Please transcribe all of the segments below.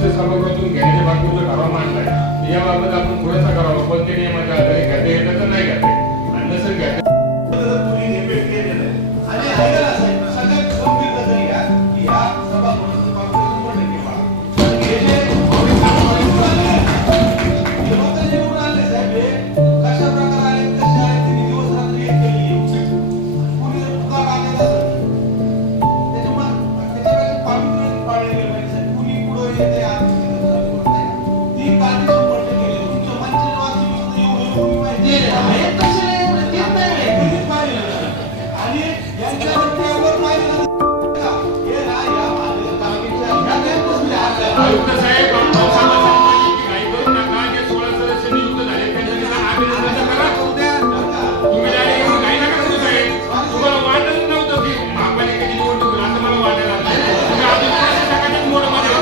सदस्य सभागृहातून घेण्याच्या बाबतीत जो ठराव मांडलाय याबाबत आपण थोडासा करावा, कोणत्या नियमाच्या आधारे घेता येतं तर नाही घेता येत, आणि नसेल घेता आयुक्त साहेब काही करू नका. जे 16 सदस्य नियुक्त झाले त्यांच्या अभिनंदन करा. तुम्ही डायरेक्ट काही नका करू साहेब. तुम्हाला वाटत नव्हतं की महापालिकेची निवडणूक होईल असं मला वाटायला तुम्ही अजून प्रशासकाच्याच मोडमध्ये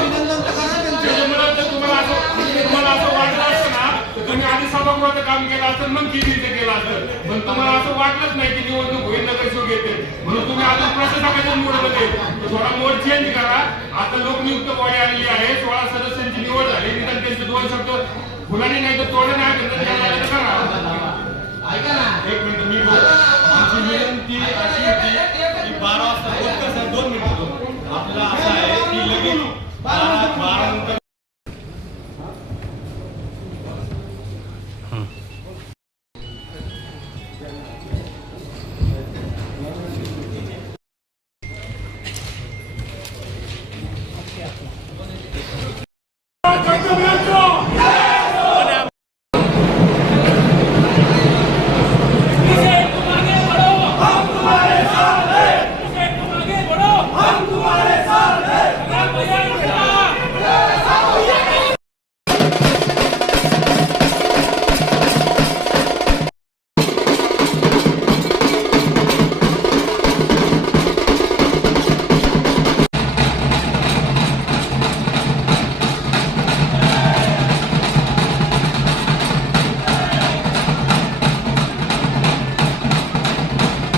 त्याच्यामुळे जर तुम्हाला असं वाटलं असतं ना तर तुम्ही आधी सभागृहाचं काम केलं असतं, मग किती केलं असतं. पण तुम्हाला असं वाटलंच नाही की निवडणूक होईल नगरसेवक येते म्हणून तुम्ही अजून प्रशासकाच्याच मोडमध्ये थोडा मोड चेंज करा. आता लोकनियुक्त बॉडी आलेली आहे, 16 सदस्यांची निवड झाली, निदान त्यांचे 2 शब्द फुलांनी नाही तर तोडे नाही करा. ऐका ना, एक मिनिट मी बोलतो. आमची विनंती अशी होती की 12 वाजता 2 मिनिटं आपला असं आहे की लगेच 12 नंतर